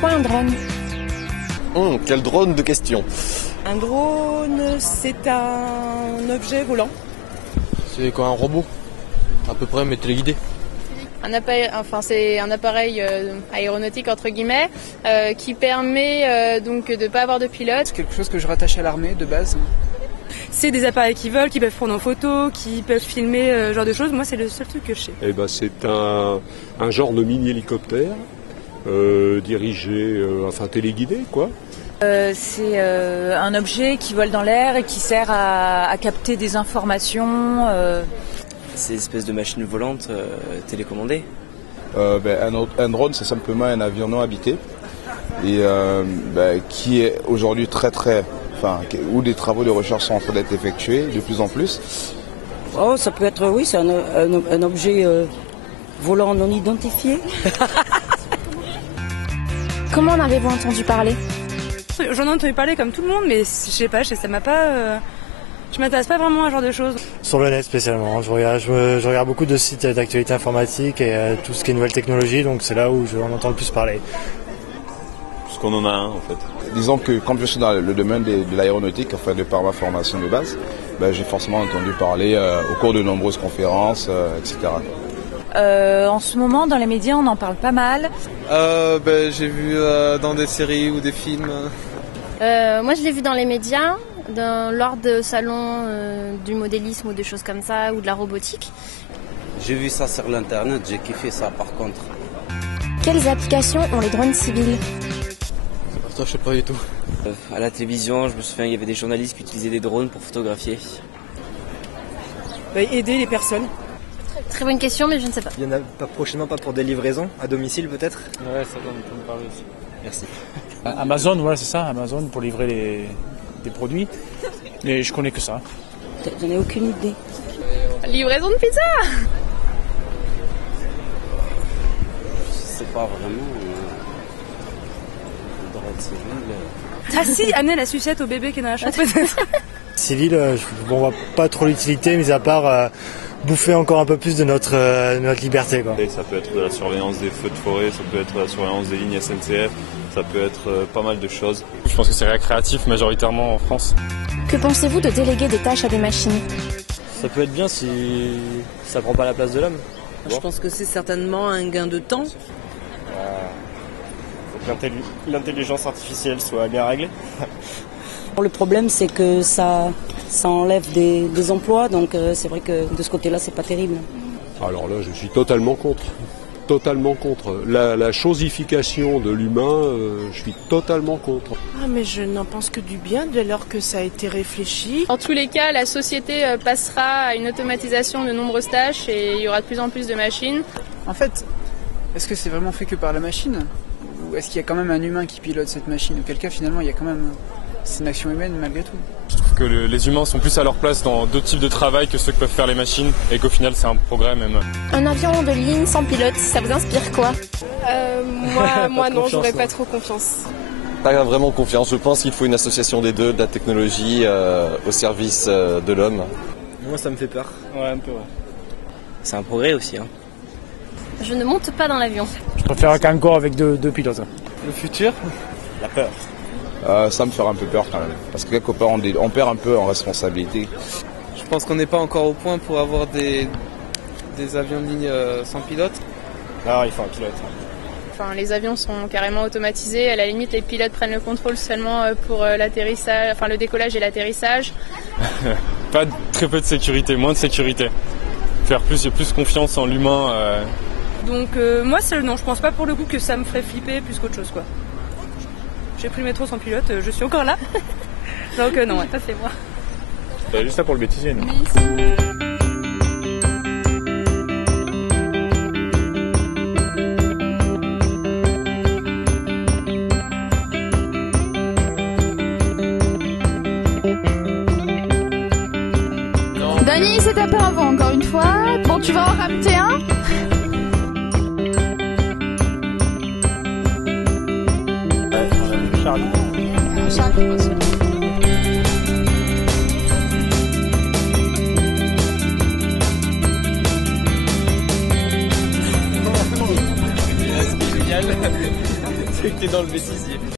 quoi un drone? Quel drone de question. Un drone, c'est un objet volant. C'est quoi, un robot? À peu près, mais téléguidé. C'est un appareil aéronautique entre guillemets qui permet donc de ne pas avoir de pilote. C'est quelque chose que je rattache à l'armée de base. C'est des appareils qui volent, qui peuvent prendre en photo, qui peuvent filmer ce genre de choses. Moi, c'est le seul truc que je sais. C'est un genre de mini-hélicoptère dirigé, téléguidé, quoi. C'est un objet qui vole dans l'air et qui sert à capter des informations. C'est une espèce de machine volante télécommandée. Un drone, c'est simplement un avion non habité et qui est aujourd'hui où des travaux de recherche sont en train d'être effectués de plus en plus. Oh, ça peut être, oui, c'est un objet volant non identifié. Comment en avez-vous entendu parler? J'en ai entendu parler comme tout le monde, mais je sais pas, ça m'a pas... Je m'intéresse pas vraiment à ce genre de choses. Sur le net spécialement, je regarde beaucoup de sites d'actualité informatique et tout ce qui est nouvelles technologies, donc c'est là où j'en entends le plus parler. Parce qu'on en a un en fait. Disons que comme je suis dans le domaine de l'aéronautique, de par ma formation de base, j'ai forcément entendu parler au cours de nombreuses conférences, etc. En ce moment, dans les médias, on en parle pas mal. J'ai vu dans des séries ou des films. Moi je l'ai vu dans les médias, lors de salons du modélisme ou des choses comme ça, ou de la robotique. J'ai vu ça sur l'internet, j'ai kiffé ça par contre. Quelles applications ont les drones civils? Ça, je sais pas du tout. À la télévision, je me souviens, il y avait des journalistes qui utilisaient des drones pour photographier. Aider les personnes. Très bonne question, mais je ne sais pas. Il y en a prochainement pas pour des livraisons à domicile peut-être? Ouais, ça doit me parler aussi. Merci. Amazon, voilà, c'est ça, Amazon pour livrer des produits. Mais je connais que ça. J'en ai aucune idée. Livraison de pizza. C'est pas vraiment le drone civil. Ah si, amener la sucette au bébé qui est dans la chambre peut-être. Civil, on voit pas trop l'utilité, mis à part bouffer encore un peu plus de notre liberté, quoi. Et ça peut être de la surveillance des feux de forêt, ça peut être de la surveillance des lignes SNCF, ça peut être pas mal de choses. Je pense que c'est récréatif majoritairement en France. Que pensez-vous de déléguer des tâches à des machines? Ça peut être bien si ça prend pas la place de l'homme. Je pense que c'est certainement un gain de temps. Faut que l'intelligence artificielle soit bien réglée. Le problème, c'est que ça enlève des emplois, donc c'est vrai que de ce côté-là, c'est pas terrible. Alors là, je suis totalement contre. Totalement contre. La chosification de l'humain, je suis totalement contre. Ah, mais je n'en pense que du bien dès lors que ça a été réfléchi. En tous les cas, la société passera à une automatisation de nombreuses tâches et il y aura de plus en plus de machines. En fait, est-ce que c'est vraiment fait que par la machine? Ou est-ce qu'il y a quand même un humain qui pilote cette machine? Auquel cas, finalement, il y a quand même... C'est une action humaine malgré tout. Je trouve que les humains sont plus à leur place dans d'autres types de travail que ceux que peuvent faire les machines et qu'au final c'est un progrès même. Un avion de ligne sans pilote, ça vous inspire quoi? Moi non, j'aurais pas trop confiance. Pas vraiment confiance, je pense qu'il faut une association des deux, de la technologie au service de l'homme. Moi ça me fait peur. Ouais, un peu, ouais. C'est un progrès aussi. Je ne monte pas dans l'avion. Je préfère un camcorder avec deux pilotes. Le futur? La peur. Ça me fait un peu peur quand même, parce que quelque part on perd un peu en responsabilité. Je pense qu'on n'est pas encore au point pour avoir des avions de ligne sans pilote. Non, il faut un pilote. Enfin, les avions sont carrément automatisés. À la limite, les pilotes prennent le contrôle seulement pour l'atterrissage, enfin le décollage et l'atterrissage. Pas très peu de sécurité, moins de sécurité. Faire plus confiance en l'humain. Donc moi, non, je pense pas pour le coup que ça me ferait flipper plus qu'autre chose, quoi. J'ai pris le métro sans pilote, je suis encore là. Donc non, ça c'est moi. T'as juste ça pour le bêtisier, non? Dany s'est tapé un vent encore une fois. Bon, tu vas en ramener un? Charlie. T'es dans le bêtisier.